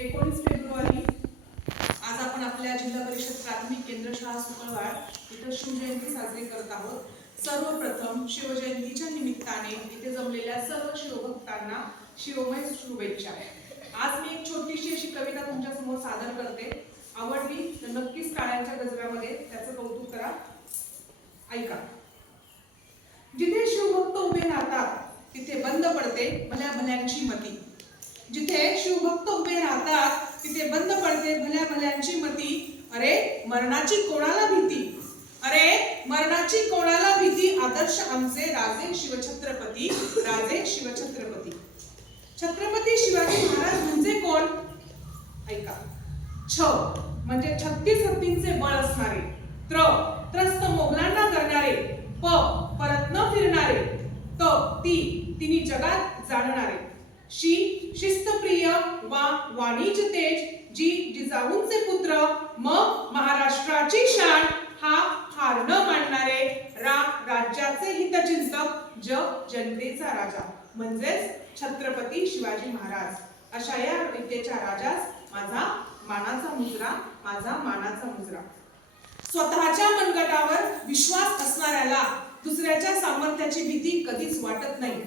19 February आज आपण आपल्या जिल्हा परिषद प्राथमिक केंद्र शाळा सुकळवाड इथं शिवजयंती साजरी करत आहोत. सर्वप्रथम शिवजयंतीच्या निमित्ताने इथे जमलेल्या सर्व शिवभक्तांना शिवमय शुभेच्छा. आज मी एक छोटीशी अशी कविता तुमच्या समोर सादर करते. आवडली तर नक्कीच टाळ्यांच्या गजरामध्ये त्याचं कौतुक करा. ऐका. जिथे शिवभक्त उभे राहतात तिथे बंद पडते भल्या भल्यांची मती. जिथे शिवभक्त उभे राहतात तिथे बंद पडते भल्या भल्यांची मती. अरे मरणाची कोणाला भीती, अरे मरणाची कोणाला भीती. आदर्श आमचे राजे शिवछत्रपती, राजे शिवछत्रपती. छत्रपती शिवाजी महाराज म्हणजे कोण? ऐका. छ म्हणजे 36 हत्तींचे बळ असणारे. त्रस्त मोगलांना करणारे. परत न फिरणारे. तिन्ही जगात जाणणारे. शिस्तप्रिय वाणिज्य तेज. जिजाऊंचे पुत्र महाराष्ट्राची शान. हार न मानणारे. राज्याचे हितचिंतक. जनतेचा राजा म्हणजेच छत्रपती शिवाजी महाराज. अशा या विद्येच्या राजास माझा मानाचा मुजरा, माझा मानाचा मुजरा. स्वतःच्या मनगटावर विश्वास असणाऱ्याला दुसऱ्याच्या सामर्थ्याची भीती कधीच वाटत नाही.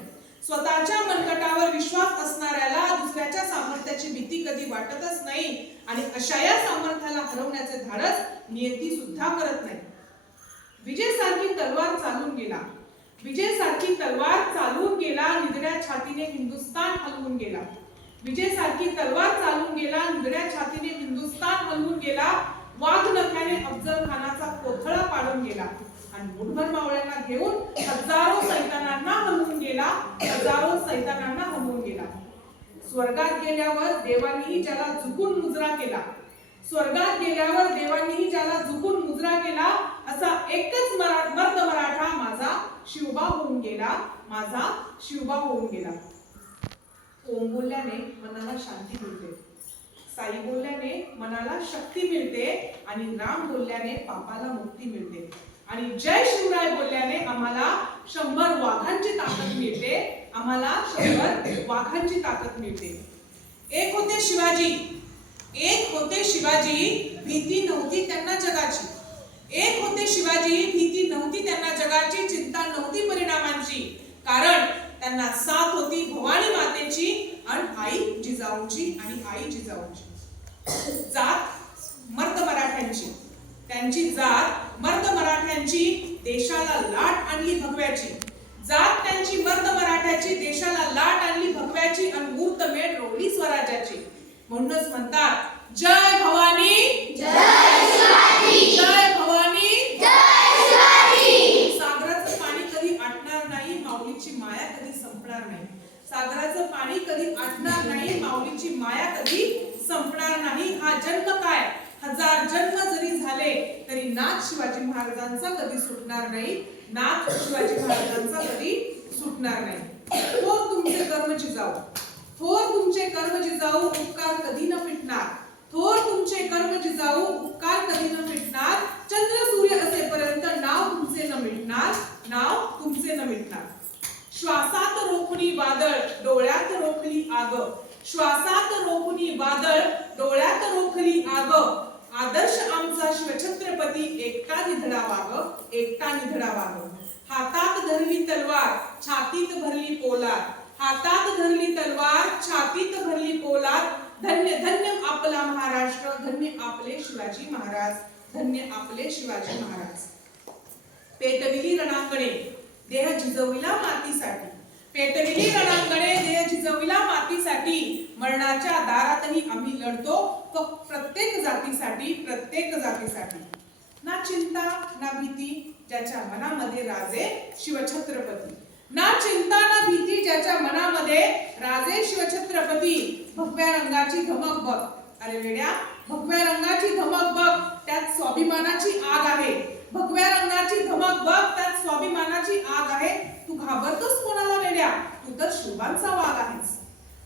स्वतःच्या मनगटावर विश्वास असणाऱ्याला दुसऱ्याच्या सामर्थ्याची भीती कधी वाटतच नाही. आणि अशा या सामर्थ्याला हरवण्याचे धाडस नियती सुद्धा करत नाही. विजय सारखी तलवार चालून गेला. विजय सारखी तलवार चालून गेला. निधड्या छातीने हिंदुस्तान हलवून गेला. विजय सारखी तलवार चालून गेला. निधड्या छातीने हिंदुस्तान हलवून गेला. वाघ नख्याने अफजल खानाचा कोथळा पाडून गेला. आणि मुठभर मावळ्यांना घेऊन हजारो सैतानांना हलवून गेला. हजारो सैतानांना हलवून गेला. स्वर्गात गेल्यावर देवानीही ज्याला झुकून मुजरा केला. स्वर्गात गेल्यावर देवानीही ज्याला झुकून मुजरा केला. असा एकच मर्द मराठा माझा शिवबा होऊन गेला. माझा शिवबा होऊन गेला. ओम बोलल्याने मनाला शांती मिळते. साई बोलल्याने मनाला शक्ती मिळते. आणि राम बोलल्याने पापाला मुक्ती मिळते. आणि जय शिवराय बोलल्याने आम्हाला 100 वाघांची ताकद मिळते. आम्हाला 100 वाघांची ताकद मिळते. एक होते शिवाजी, एक होते शिवाजी. भीती नव्हती त्यांना जगाची. एक होते शिवाजी. भीती नव्हती त्यांना जगाची. चिंता नव्हती परिणामांची. कारण त्यांना साथ होती भवानी मातेची आणि आई जिजाऊंची. आणि आई जिजाऊंची. जात मर्द मराठ्यांची. त्यांची जात मर्द मराठ्यांची. देशाला लाट आणली भगव्याची. जात त्यांची मर्द मराठ्याची. देशाला लाट आणली भगव्याची. आणि मुहूर्तमेढ रोवली स्वराज्याची. म्हणूनच म्हणतात जय भवानी, जय शिवाजी, जय भवानी, जय शिवाजी. सागराचं पाणी कधी आटणार नाही. माऊलीची माया कधी संपणार नाही. सागराचं पाणी कधी आटणार नाही. माऊलीची माया कधी संपणार नाही. हा जन्म काय 1000 जन्म जरी झाले तरी नाथ शिवाजी महाराजांचा कधी सुटणार नाही. नाथ शिवाजी महाराजांचा कधी सुटणार नाही. थोर तुमचे कर्म जिजाऊ, थोर तुमचे कर्म जिजाऊ. उपकार कधी न फिटणार. थोर तुमचे कर्म जिजाऊ. उपकार कधी न फिटणार. चंद्र सूर्य असेपर्यंत नाव तुमचे न मिटणार. नाव तुमचे न मिटणार. श्वासात रोखणी वादळ, डोळ्यात रोखली आग. श्वासात रोखणी वादळ, डोळ्यात रोखली आग. आदर्श आमचा शिवछत्रपती. एकटा निधडा वाग, एकटा निधडा वाग. हातात धरली तलवार, छातीत भरली पोलाद. हातात धरली तलवार, छातीत भरली पोलाद. धन्य धन्य आपला महाराष्ट्र. धन्य आपले शिवाजी महाराज. धन्य आपले शिवाजी महाराज. पेटविली रणांगणे, देह झिजविला मातीसाठी. पेटविली रणांगणे, देह झिजविला मातीसाठी. मरणाच्या दारातही आम्ही लढतो प्रत्येक जातीसाठी. प्रत्येक जातीसाठी. ना चिंता ना भीती ज्याच्या मनामध्ये राजे शिवछत्रपती. ना चिंता ना भीती ज्याच्या मनामध्ये राजे शिवछत्रपती. भगव्या रंगाची धमक बघ. अरे वेड्या, भगव्या रंगाची धमक बघ. त्यात स्वाभिमानाची आग आहे. भगव्या रंगाची धमक बघ. त्यात स्वाभिमानाची आग आहे. तू घाबरतोस कोणाला वेड्या? तू तर शिवबांचा वाघ आहेस.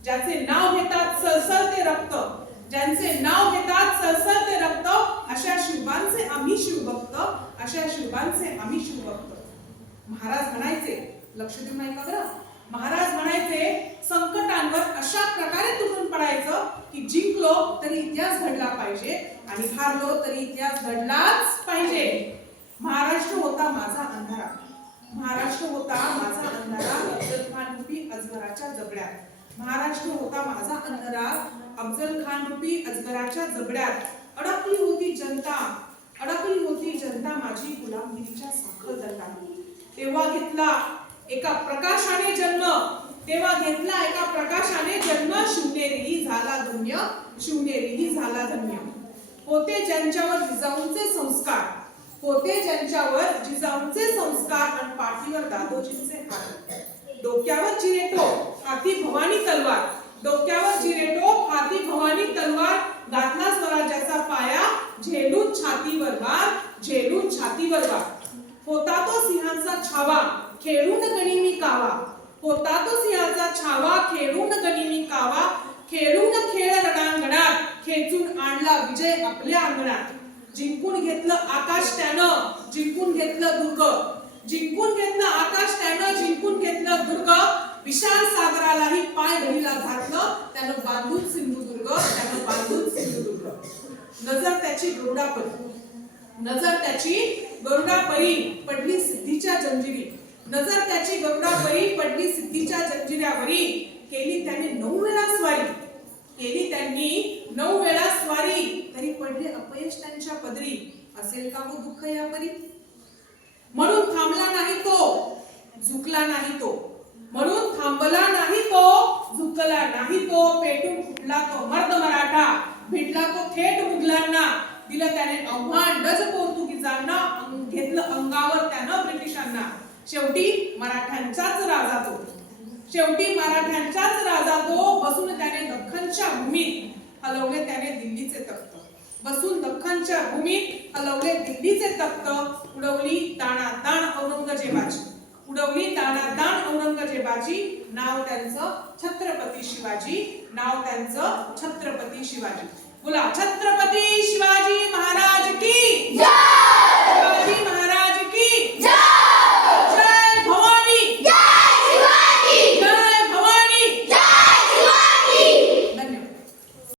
ज्याचे नाव घेतात सळसळते रक्त. ज्यांचे नाव घेतात सळसळते रक्त. अशा शिवबांचे आम्ही शिवभक्त. अशा शिवबांचे आम्ही शिवभक्त. महाराज म्हणायचे, लक्ष देऊन ऐका बरं. महाराज म्हणायचे संकटांवर अशा प्रकारे तुटून पडायचं की जिंकलो तरी इतिहास घडला पाहिजे आणि हारलो तरी इतिहास घडलाच पाहिजे. महाराष्ट्र होता माझा अंधारा, महाराष्ट्र होता माझा अंधारा अफजल खान रूपी अजगराच्या जबड्यात. महाराष्ट्र होता माझा अंधारा अफजल खान रूपी अजगराच्या जबड्यात. अडकली होती जनता, अडकली होती जनता माझी गुलामगिरीच्या साखर दंडात. तेव्हा घेतला एका प्रकाशाने जन्म, तेव्हा घेतला एका प्रकाशाने जन्म. शिवनेरीही झाला धन्य, शिवनेरीही झाला धन्य. होते ज्यांच्यावर जिजाऊंचे संस्कार, होते ज्यांच्यावर जिजाऊंचे संस्कार आणि पाठीवर दादोजींचे हात. डोक्यावर जिरेटोप हाती भवानी तलवार, डोक्यावर जिरेटोप हाती भवानी तलवार. घातला स्वराज्याचा पाया झेलून छातीवर वार, झेलून छातीवर वार. होता तो सिंहाचा छावा खेळून गनिमी कावा, होता तो सिंहाचा छावा खेळून गनिमी कावा. खेळून खेळ रणांगणात खेचून आणला विजय आपल्या अंगणात. जिंकून घेतलं आकाश त्यानं, जिंकून घेतलं दुर्ग, जिंकून घेतलं आकाश त्यानं, जिंकून घेतलं दुर्ग. विशाल सागरालाही पाय घडीला घातलं त्यानं बांधून सिंधुदुर्ग, त्यानं बांधून सिंधुदुर्ग. नजर त्याची गरुडापरी, नजर त्याची गरुडापरी पडली सिद्धीच्या जंजिरी, नजर त्याची गरुडापरी पडली सिद्धीच्या जंजिऱ्यावरी. केली त्याने 9 वेळा स्वारी, केली त्यांनी 9 वेळा स्वारी. तरी पडले अपयश त्यांच्या पदरी, असेल का हो दुःख या परी. म्हणून थांबला नाही तो, झुकला नाही तो, म्हणून थांबला नाही तो, झुकला नाही तो. पेटून फुटला तो मर्द मराठा, भिडला तो थेट मुघलांना. दिलं त्याने आव्हान डज पोर्तुगीजांना, घेतलं अंगावर त्यानं ब्रिटिशांना. शेवटी मराठ्यांचाच राजा तो, शेवटी मराठ्यांचाच राजा तो. बसून त्याने दख्खनच्या भूमीत हलवले त्याने दिल्लीचे तख्त, बसून दख्खनच्या भूमीत हलवले दिल्लीचे तख्त. उडवली दाणादाण औरंगजेबाची, उडवली दाणादाण औरंगजेबाची. नाव त्यांचं छत्रपती शिवाजी, नाव त्यांचं छत्रपती शिवाजी. बोला छत्रपती शिवाजी महाराज की